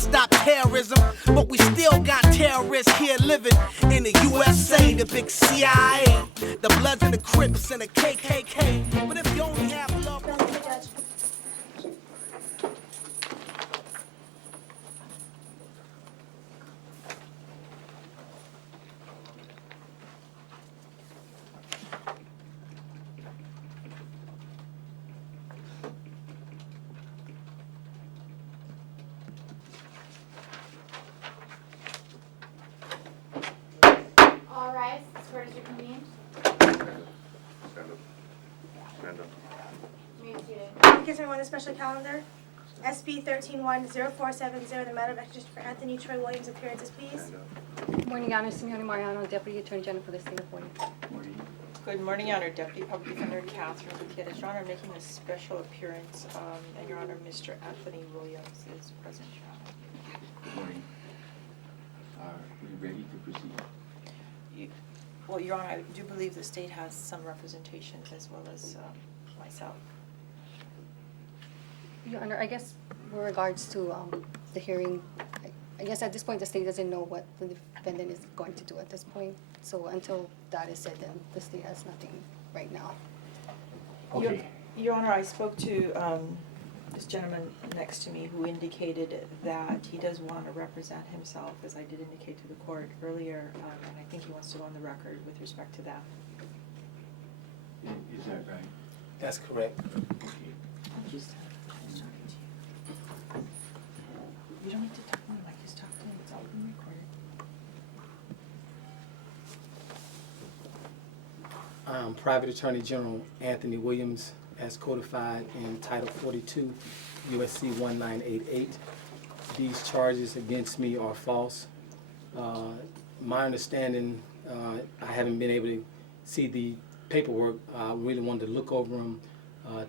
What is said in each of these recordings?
to stop terrorism, but we still got terrorists here living in the USA, the big CIA, the Bloods and the Crips and the KKK. But if you only have love for On the special calendar, SB 13-10470, the matter of extradition for Anthony Troy Williams. Appearances, please. Good morning, Your Honor. Simeone Mariano, Deputy Attorney General for the State of Hawaii. Good morning, Your Honor. Deputy Public Defender Catherine Gutierrez. Your Honor, making a special appearance, and Your Honor, Mr. Anthony Williams is present, Your Honor. Good morning. Are we ready to proceed? Well, Your Honor, I do believe the state has some representations as well as myself. Your Honor, I guess with regards to the hearing, I guess at this point the state doesn't know what the defendant is going to do at this point. So until that is said, then the state has nothing right now. Okay. Your Honor, I spoke to this gentleman next to me who indicated that he does want to represent himself, as I did indicate to the court earlier, and I think he wants to go on the record with respect to that. Is that right? That's correct. Okay. You don't need to talk to me like he's talking to him. It's all being recorded. Private Attorney General Anthony Williams, as codified in Title 42, USC 1988. These charges against me are false. My understanding, I haven't been able to see the paperwork. I really wanted to look over them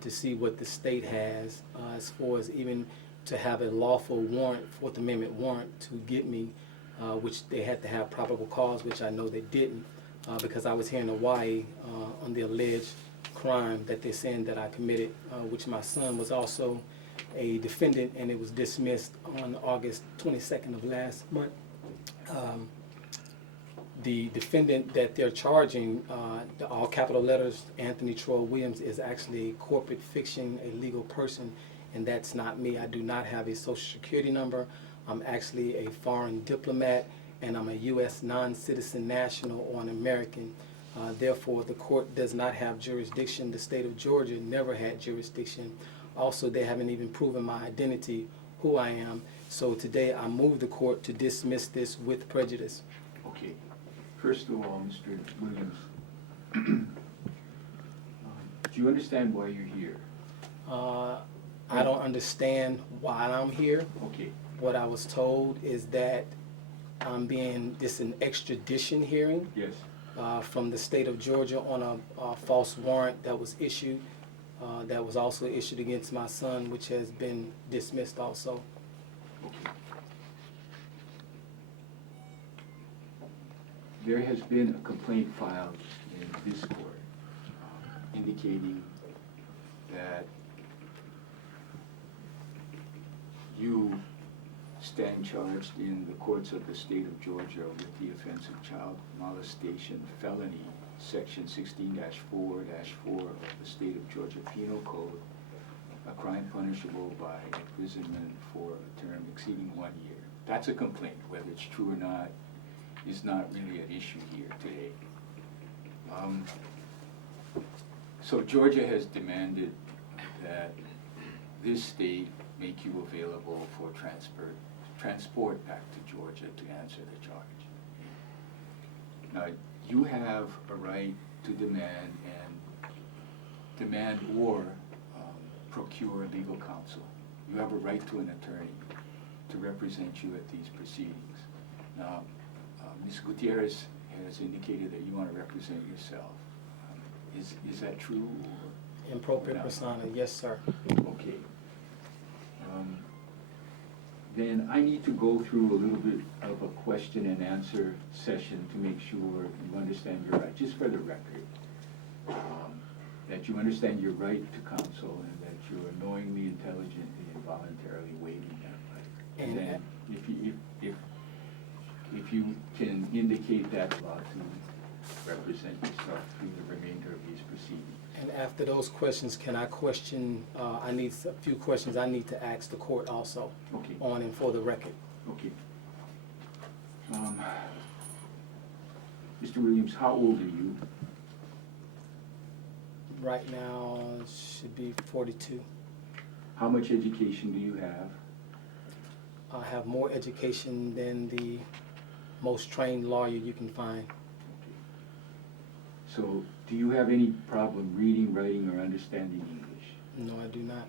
to see what the state has as far as even to have a lawful warrant, Fourth Amendment warrant to get me, which they had to have probable cause, which I know they didn't, because I was here in Hawaii on the alleged crime that they're saying that I committed, which my son was also a defendant, and it was dismissed on August 22nd of last month. The defendant that they're charging, the all capital letters, Anthony Troy Williams, is actually a corporate fiction, a legal person, and that's not me. I do not have a social security number. I'm actually a foreign diplomat, and I'm a U.S. non-citizen national or an American. Therefore, the court does not have jurisdiction. The state of Georgia never had jurisdiction. Also, they haven't even proven my identity, who I am. So today, I move the court to dismiss this with prejudice. Okay. First of all, Mr. Williams, do you understand why you're here? I don't understand why I'm here. Okay. What I was told is that this an extradition hearing. Yes. From the state of Georgia on a false warrant that was issued, that was also issued against my son, which has been dismissed also. Okay. There has been a complaint filed in this court indicating that you stand charged in the courts of the state of Georgia with the offense of child molestation felony, section 16-4-4 of the state of Georgia Penal Code, a crime punishable by imprisonment for a term exceeding 1 year. That's a complaint. Whether it's true or not is not really an issue here today. So Georgia has demanded that this state make you available for transport back to Georgia to answer the charge. Now, you have a right to demand or procure legal counsel. You have a right to an attorney to represent you at these proceedings. Now, Ms. Gutierrez has indicated that you want to represent yourself. Is that true? In propria persona, yes, sir. Okay. Then I need to go through a little bit of a question and answer session to make sure you understand your right, just for the record, that you understand your right to counsel and that you are knowingly, intelligently, and voluntarily waiving that right. And then dedicate that law to represent yourself through the remainder of these proceedings. And after those questions, can I question, I need a few questions I need to ask the court also. Okay. On and for the record. Okay. Mr. Williams, how old are you? Right now, it should be 42. How much education do you have? I have more education than the most trained lawyer you can find. So, do you have any problem reading, writing, or understanding English? No, I do not.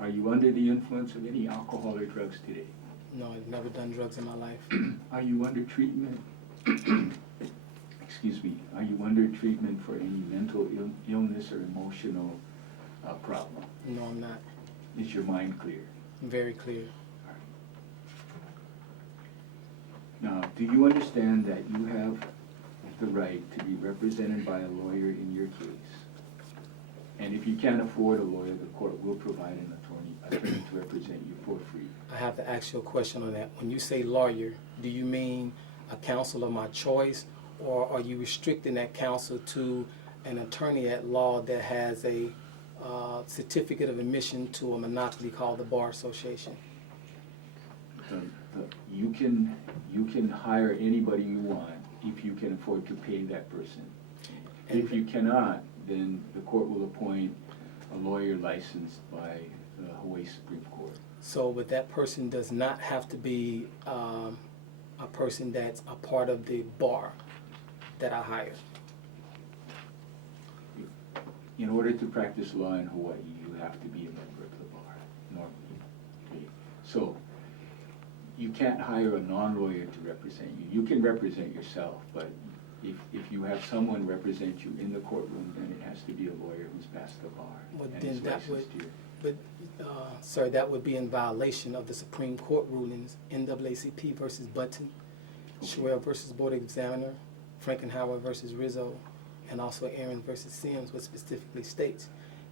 Are you under the influence of any alcohol or drugs today? No, I've never done drugs in my life. Are you under treatment? Excuse me. Are you under treatment for any mental illness or emotional problem? No, I'm not. Is your mind clear? Very clear. Now, do you understand that you have the right to be represented by a lawyer in your case? And if you can't afford a lawyer, the court will provide an attorney to represent you for free. I have to ask you a question on that. When you say lawyer, do you mean a counsel of my choice, or are you restricting that counsel to an attorney at law that has a certificate of admission to a monopoly called the Bar Association? You can hire anybody you want if you can afford to pay that person. If you cannot, then the court will appoint a lawyer licensed by the Hawaii Supreme Court. So, but that person does not have to be a person that's a part of the bar that I hire. In order to practice law in Hawaii, you have to be a member of the bar, normally. Okay. So, you can't hire a non-lawyer to represent you. You can represent yourself, but if you have someone represent you in the courtroom, then it has to be a lawyer who's passed the bar But and then is that would, licensed here. but, sir, that would be in violation of the Supreme Court rulings, NAACP versus Button, Okay. Schwell versus Board Examiner, Frankenhauer versus Rizzo, and also Aaron versus Sims, which specifically states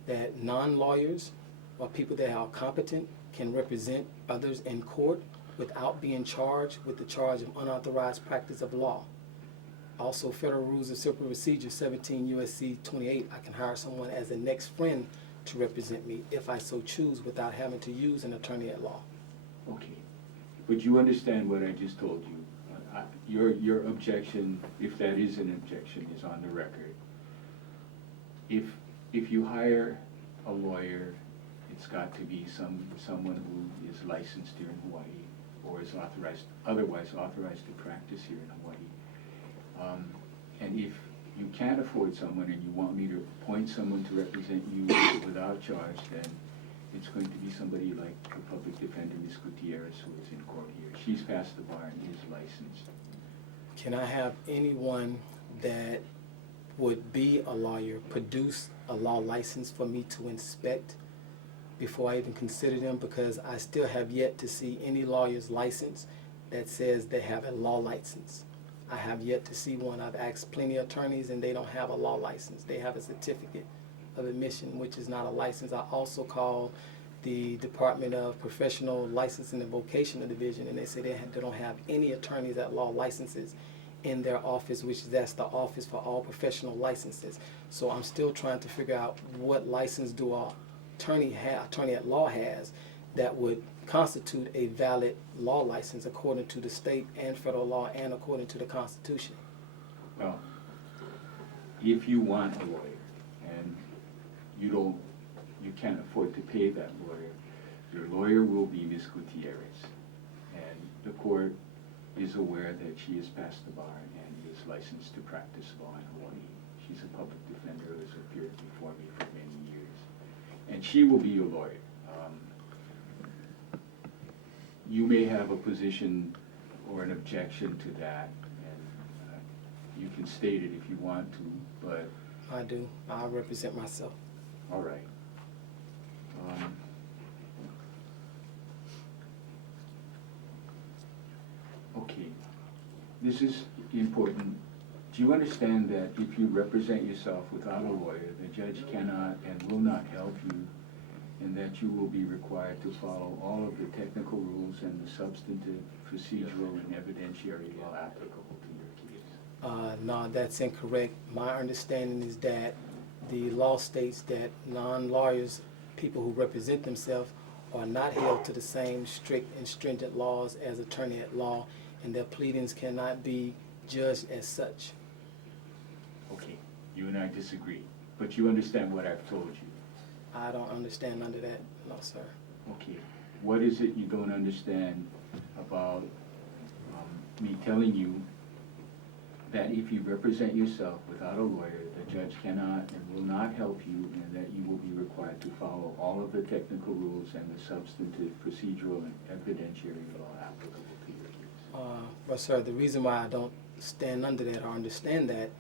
that non-lawyers or people that are competent can represent others in court without being charged with the charge of unauthorized practice of law. Also, Federal Rules of Civil Procedure 17 U.S.C. 28, I can hire someone as a next friend to represent me if I so choose without having to use an attorney at law. Okay, but you understand what I just told you. Your objection, if that is an objection, is on the record. If you hire a lawyer, it's got to be someone who is licensed here in Hawaii or is otherwise authorized to practice here in Hawaii. And if you can't afford someone and you want me to appoint someone to represent you without charge, then it's going to be somebody like the public defender, Ms. Gutierrez, who is in court here. She's passed the bar and is licensed. Can I have anyone that would be a lawyer produce a law license for me to inspect before I even consider them? Because I still have yet to see any lawyer's license that says they have a law license. I have yet to see one. I've asked plenty of attorneys and they don't have a law license. They have a certificate of admission, which is not a license. I also called the Department of Professional Licensing and Vocational Division, and they say they don't have any attorneys at law licenses in their office, which that's the office for all professional licenses. So I'm still trying to figure out what license do an attorney at law has that would constitute a valid law license according to the state and federal law and according to the Constitution. Well, if you want a lawyer and you can't afford to pay that lawyer, your lawyer will be Ms. Gutierrez. And the court is aware that she has passed the bar and is licensed to practice law in Hawaii. She's a public defender who has appeared before me for many years. And she will be your lawyer. You may have a position or an objection to that, and you can state it if you want to, but... I do. I represent myself. All right. Okay. This is important. Do you understand that if you represent yourself without a lawyer, the judge cannot and will not help you, and that you will be required to follow all of the technical rules and the substantive, procedural, and evidentiary law applicable to your case? No, that's incorrect. My understanding is that the law states that non-lawyers, people who represent themselves, are not held to the same strict and stringent laws as attorney at law, and their pleadings cannot be judged as such. Okay, you and I disagree, but you understand what I've told you. I don't understand under that, no, sir. Okay, what is it you don't understand about me telling you that if you represent yourself without a lawyer, the judge cannot and will not help you, and that you will be required to follow all of the technical rules and the substantive, procedural, and evidentiary law applicable to your case? Well, sir, the reason why I don't stand under that or understand that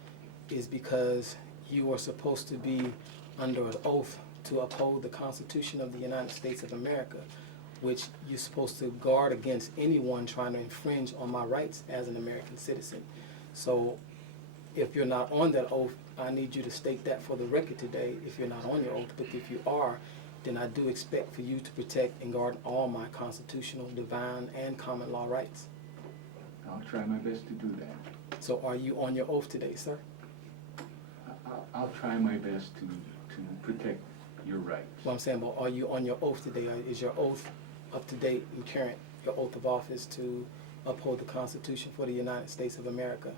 is because you are supposed to be under an oath to uphold the Constitution of the United States of America, which you're supposed to guard against anyone trying to infringe on my rights as an American citizen. So if you're not on that oath, I need you to state that for the record today if you're not on your oath. But if you are, then I do expect for you to protect and guard all my constitutional, divine, and common law rights. I'll try my best to do that. So are you on your oath today, sir? I'll try my best to protect your rights. Well, I'm saying, well, are you on your oath today? Is your oath up to date and current, your oath of office to uphold the Constitution for the United States of America?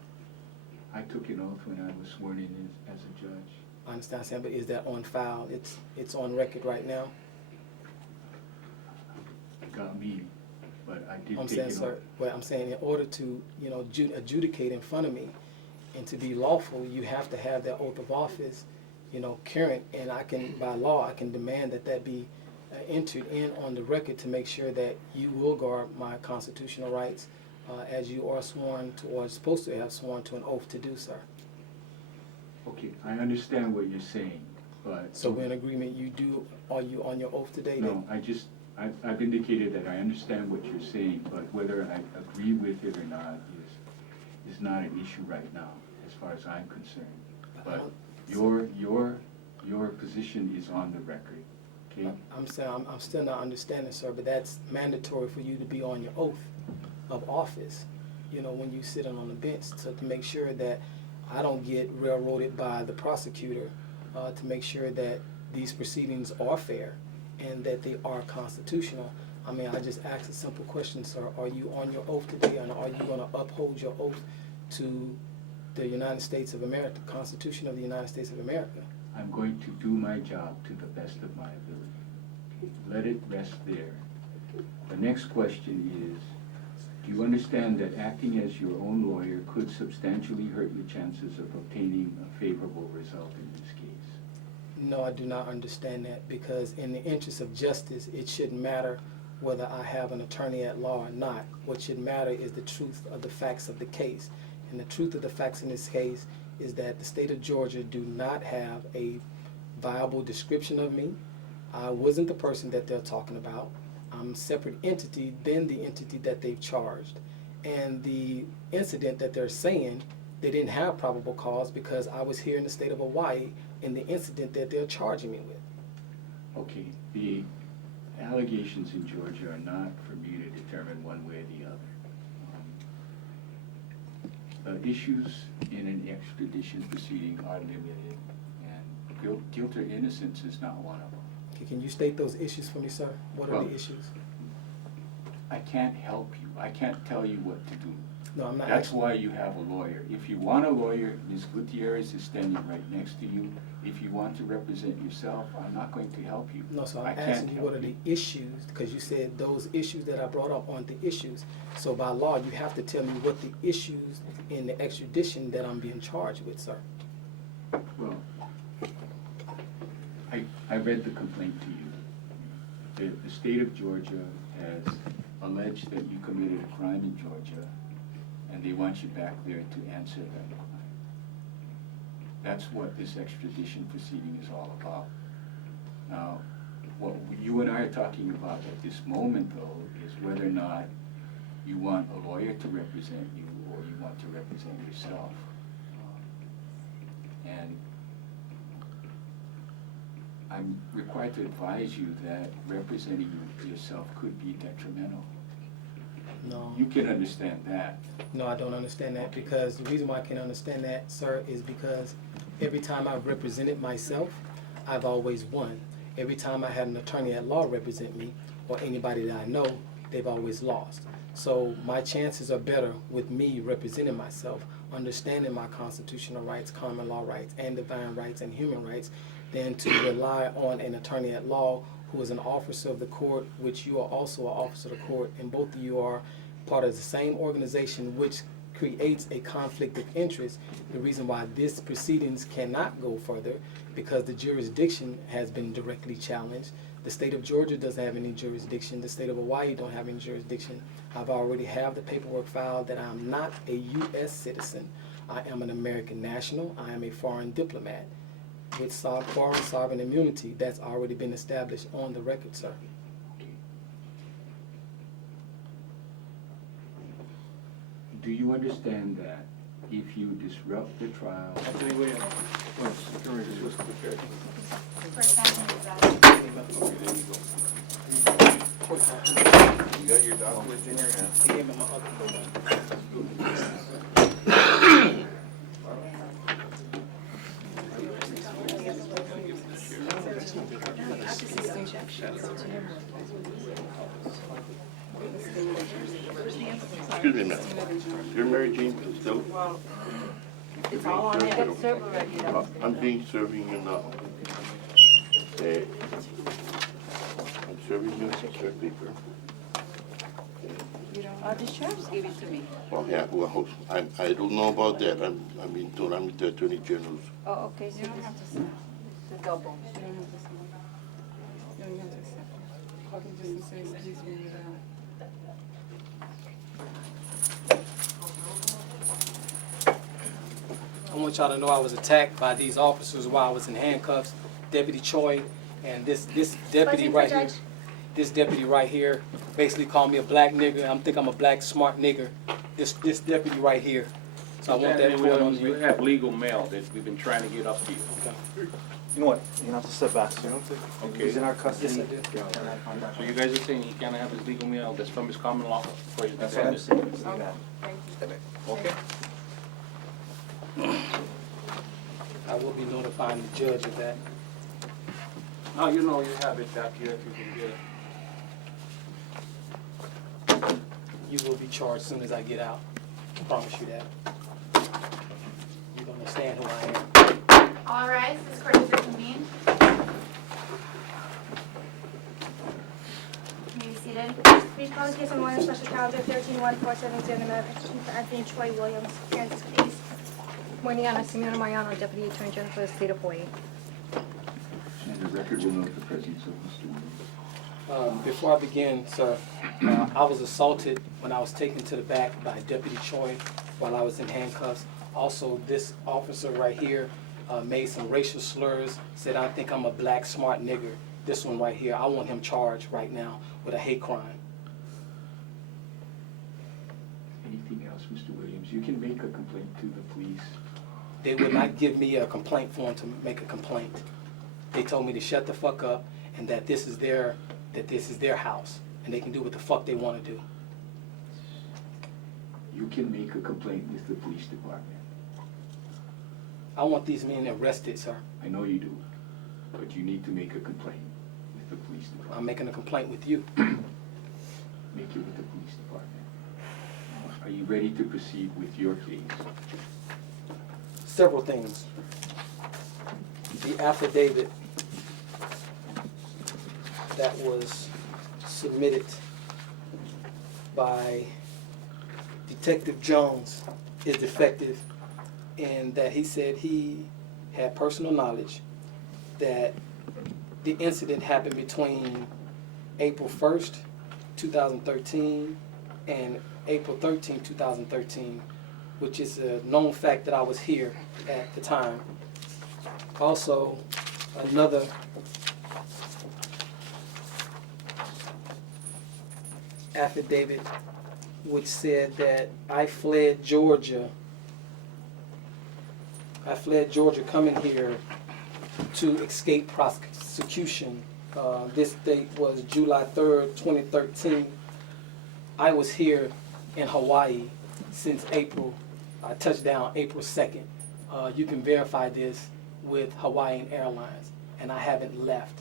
I took an oath when I was sworn in as a judge. I understand, Sam, but is that on file? It's on record right now? It got me, but I did I'm take saying, it sir, off. well, I'm saying in order to, adjudicate in front of me and to be lawful, you have to have that oath of office, current, and I can, by law, I can demand that that be entered in on the record to make sure that you will guard my constitutional rights as you are sworn to, or supposed to have sworn to an oath to do, sir. Okay, I understand what you're saying, but... So we're in agreement, are you on your oath today? No, I've indicated that I understand what you're saying, but whether I agree with it or not is not an issue right now, as far as I'm concerned. But your position is on the record, okay? I'm saying, I'm still not understanding, sir, but that's mandatory for you to be on your oath of office, when you sit on the bench, so to make sure that I don't get railroaded by the prosecutor, to make sure that these proceedings are fair and that they are constitutional. I mean, I just asked a simple question, sir. Are you on your oath today, and are you going to uphold your oath to the United States of America, the Constitution of the United States of America? I'm going to do my job to the best of my ability. Let it rest there. The next question is, do you understand that acting as your own lawyer could substantially hurt your chances of obtaining a favorable result in this case? No, I do not understand that, because in the interest of justice, it shouldn't matter whether I have an attorney at law or not. What should matter is the truth of the facts of the case. And the truth of the facts in this case is that the state of Georgia do not have a viable description of me. I wasn't the person that they're talking about. I'm a separate entity than the entity that they've charged. And the incident that they're saying, they didn't have probable cause because I was here in the state of Hawaii in the incident that they're charging me with. Okay, the allegations in Georgia are not for me to determine one way or the other. The issues in an extradition proceeding are limited, and guilt or innocence is not one of them. Okay, can you state those issues for me, sir? What are Well, the issues? I can't help you. I can't tell you what to do. No, I'm not That's asking. why you have a lawyer. If you want a lawyer, Ms. Gutierrez is standing right next to you. If you want to represent yourself, I'm not going to help you. No, so I I'm can't asking you, help what are the issues? Because you said those issues that I brought up aren't the issues. So by law, you have to tell me what the issues in the extradition that I'm being charged with, sir. Well, I read the complaint to you. The state of Georgia has alleged that you committed a crime in Georgia, and they want you back there to answer that crime. That's what this extradition proceeding is all about. Now, what you and I are talking about at this moment, though, is whether or not you want a lawyer to represent you or you want to represent yourself. And I'm required to advise you that representing yourself could be detrimental. No, You can understand that. No, I don't understand that, because the reason why I can't understand that, sir, is because every time I've represented myself, I've always won. Every time I had an attorney at law represent me, or anybody that I know, they've always lost. So my chances are better with me representing myself, understanding my constitutional rights, common law rights, and divine rights and human rights, than to rely on an attorney at law who is an officer of the court, which you are also an officer of the court, and both of you are part of the same organization, which creates a conflict of interest. The reason why this proceedings cannot go further, because the jurisdiction has been directly challenged. The state of Georgia doesn't have any jurisdiction. The state of Hawaii don't have any jurisdiction. I've already have the paperwork filed that I'm not a U.S. citizen. I am an American national. I am a foreign diplomat with foreign sovereign immunity. That's already been established on the record, sir. Do you understand that if you disrupt the trial? Anthony Williams. You got your documents in your hand. He gave me my other Excuse me, ma'am. You're Mary Jean still? Well, it's all on him. I'm being serving you now. I'm serving you a paper. The sheriff's gave it to me. Oh, yeah, well, I don't know about that. I'm being told I'm with the Attorney General's. Oh, okay, so you don't have to sign. The double. You don't have to sign. You don't have to accept it. Okay, just say, please read it out. I want y'all to know I was attacked by these officers while I was in handcuffs. Deputy Choi and this deputy right here. This deputy right here basically called me a black nigger. I think I'm a black smart nigger. This deputy right here. So I want that Anthony put on Williams, the you record. have legal mail that we've been trying to get up to you. You know what? You don't have to step back, sir. Okay. He's in our custody. Yes, I do. So you guys are saying he can't have his legal mail that's from his common law for his That's what I'm defendant? saying. Okay. I will be notifying the judge of that. Now you know you have it back here if you can get it. You will be charged as soon as I get out. I promise you that. You understand who I am. All rise, this court is reconvened. May be seated. Please call the case on one special calendar 13-1470 in the matter of extradition for Anthony Troy Williams. Francis, please. Morning, Ana Simeona Mariano, Deputy Attorney General for the State of Hawaii. And the record will note the presence of Mr. Williams. Before I begin, sir, I was assaulted when I was taken to the back by Deputy Choi while I was in handcuffs. Also, this officer right here made some racial slurs, said I think I'm a black smart nigger. This one right here, I want him charged right now with a hate crime. Anything else, Mr. Williams? You can make a complaint to the police. They would not give me a complaint form to make a complaint. They told me to shut the fuck up and that this is their house and they can do what the fuck they want to do. You can make a complaint with the police department. I want these men arrested, sir. I know you do, but you need to make a complaint with the police department. I'm making a complaint with you. Make it with the police department. Are you ready to proceed with your case? Several things. The affidavit that was submitted by Detective Jones is defective in that he said he had personal knowledge that the incident happened between April 1st, 2013 and April 13, 2013, which is a known fact that I was here at the time. Also, another affidavit which said that I fled Georgia coming here to escape prosecution. This date was July 3rd, 2013. I was here in Hawaii since April. I touched down April 2nd. You can verify this with Hawaiian Airlines, and I haven't left.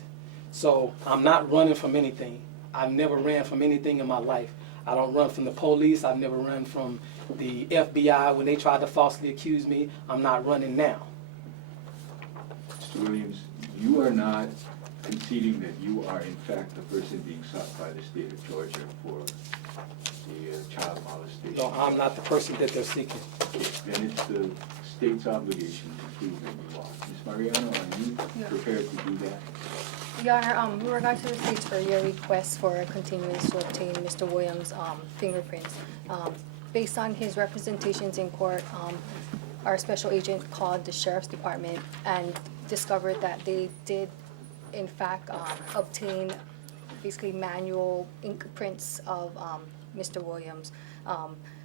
So I'm not running from anything. I've never ran from anything in my life. I don't run from the police. I've never run from the FBI when they tried to falsely accuse me. I'm not running now. Mr. Williams, you are not conceding that you are in fact the person being sought by the state of Georgia for the child molestation. No, I'm not the person that they're seeking. Okay, then it's the state's obligation to prove that you are. Ms. Mariano, are you prepared to do that? Your Honor, with regard to the state's earlier request for a continuance to obtain Mr. Williams' fingerprints, based on his representations in court, our special agent called the sheriff's department and discovered that they did, in fact, obtain basically manual ink prints of Mr. Williams.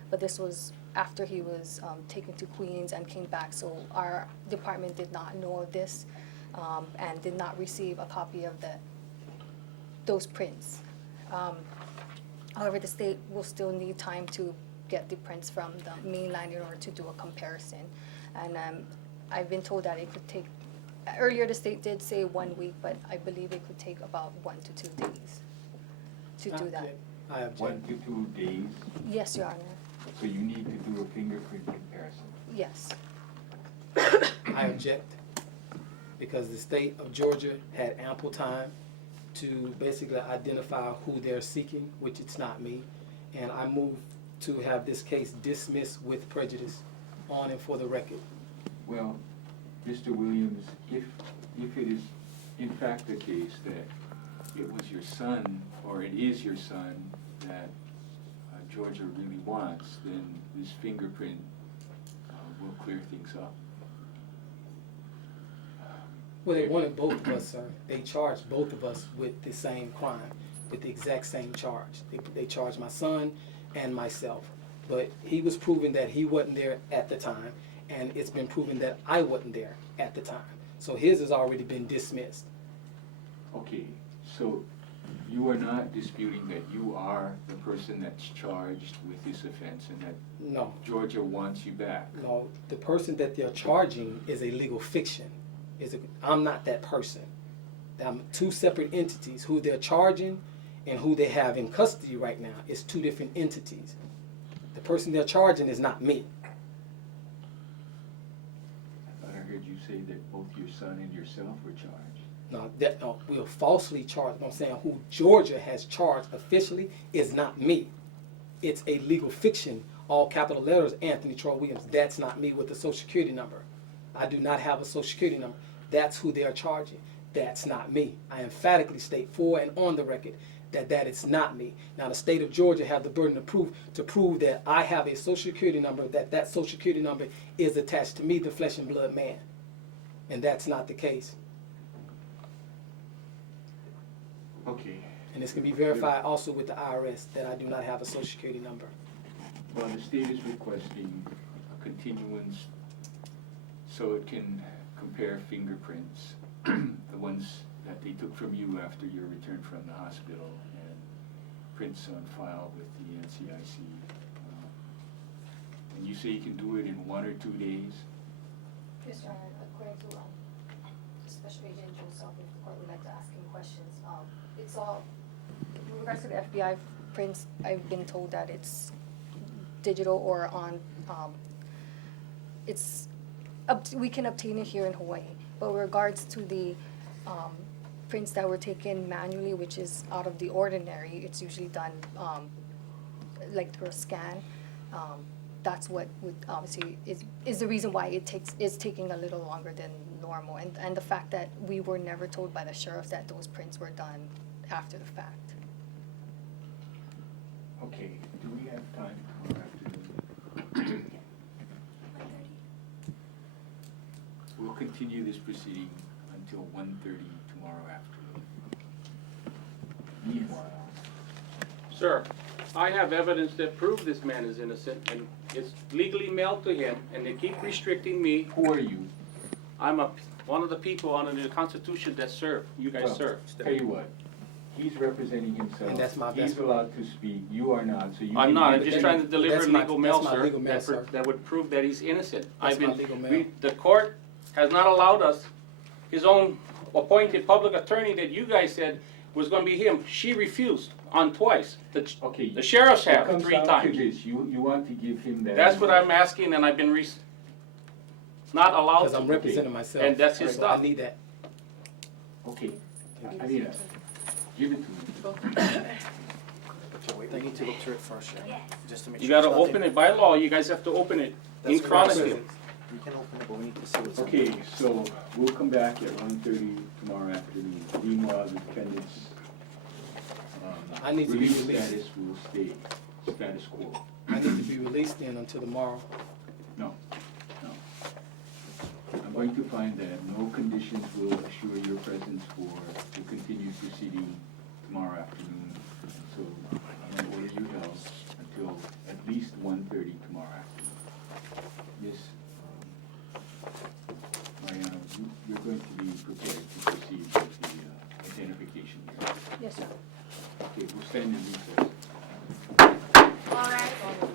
But this was after he was taken to Queens and came back, so our department did not know of this. And did not receive a copy of those prints. However, the state will still need time to get the prints from the mainland in order to do a comparison. And I've been told that it could take, earlier the state did say 1 week, but I believe it could take about 1 to 2 days to do that. I object. 1 to 2 days? Yes, Your Honor. So you need to do a fingerprint comparison? Yes. I object, because the state of Georgia had ample time to basically identify who they're seeking, which it's not me. And I move to have this case dismissed with prejudice on and for the record. Well, Mr. Williams, if it is in fact the case that it was your son, or it is your son, that Georgia really wants, then this fingerprint will clear things up. Well, they wanted both of us, sir. They charged both of us with the same crime, with the exact same charge. They charged my son and myself. But he was proven that he wasn't there at the time, and it's been proven that I wasn't there at the time. So his has already been dismissed. Okay, so you are not disputing that you are the person that's charged with this offense and that No. Georgia wants you back? No, the person that they're charging is a legal fiction. I'm not that person. I'm two separate entities. Who they're charging and who they have in custody right now is two different entities. The person they're charging is not me. I thought I heard you say that both your son and yourself were charged. No, we are falsely charged. I'm saying who Georgia has charged officially is not me. It's a legal fiction, all capital letters, Anthony Troy Williams. That's not me with a social security number. I do not have a social security number. That's who they are charging. That's not me. I emphatically state for and on the record that it's not me. Now the state of Georgia have the burden of proof to prove that I have a social security number, that social security number is attached to me, the flesh and blood man. And that's not the case. Okay. And this can be verified also with the IRS that I do not have a social security number. Well, the state is requesting a continuance so it can compare fingerprints, the ones that they took from you after your return from the hospital, and prints on file with the NCIC. And you say you can do it in 1 or 2 days? Yes, Your Honor, according to Special Agent Joseph, if the court would like to ask him questions, it's all, in regards to the FBI prints, I've been told that it's digital or on, we can obtain it here in Hawaii. But with regards to the prints that were taken manually, which is out of the ordinary, it's usually done like through a scan. That's what would obviously is the reason why it's taking a little longer than normal, and the fact that we were never told by the sheriff that those prints were done after the fact. Okay, do we have time tomorrow afternoon? We'll continue this proceeding until 1:30 tomorrow afternoon. Meanwhile, Sir, I have evidence that proves this man is innocent, and it's legally mailed to him, and they keep restricting me. who are you? I'm one of the people under the Constitution that serve, you guys Well, serve. Tell you what, He's representing himself. And that's my He's best- allowed to speak, you are not, so you. I'm can not, give I'm just any- trying to deliver That's my- legal mail, that's my sir. legal mail, that sir. that would prove that he's innocent. That's I've been, my legal mail. the court has not allowed us, his own appointed public attorney that you guys said was gonna be him, she refused on twice. Okay. The sheriffs It have comes 3 down to times. this, you want to give him that. That's what I'm asking, and I've been not allowed Because I'm to. representing myself. And that's his So stuff. I need that. Okay, I mean, give it to me. We need to look through it first, Sharon, just to make You sure. gotta open it by law, you guys have to open it in That's front of correct. him. We can open it, but we need to see what's. Okay, so we'll come back at 1:30 tomorrow afternoon. Meanwhile, the defendant's I need to be release released. status will stay status quo. I need to be released then until tomorrow. No. I'm going to find that no conditions will assure your presence for the continued proceeding tomorrow afternoon. So I'm going to order you held until at least 1:30 tomorrow afternoon. Yes, Mariano, you're going to be prepared to proceed with the identification here. Yes, sir. Okay, we'll stand in recess. All right.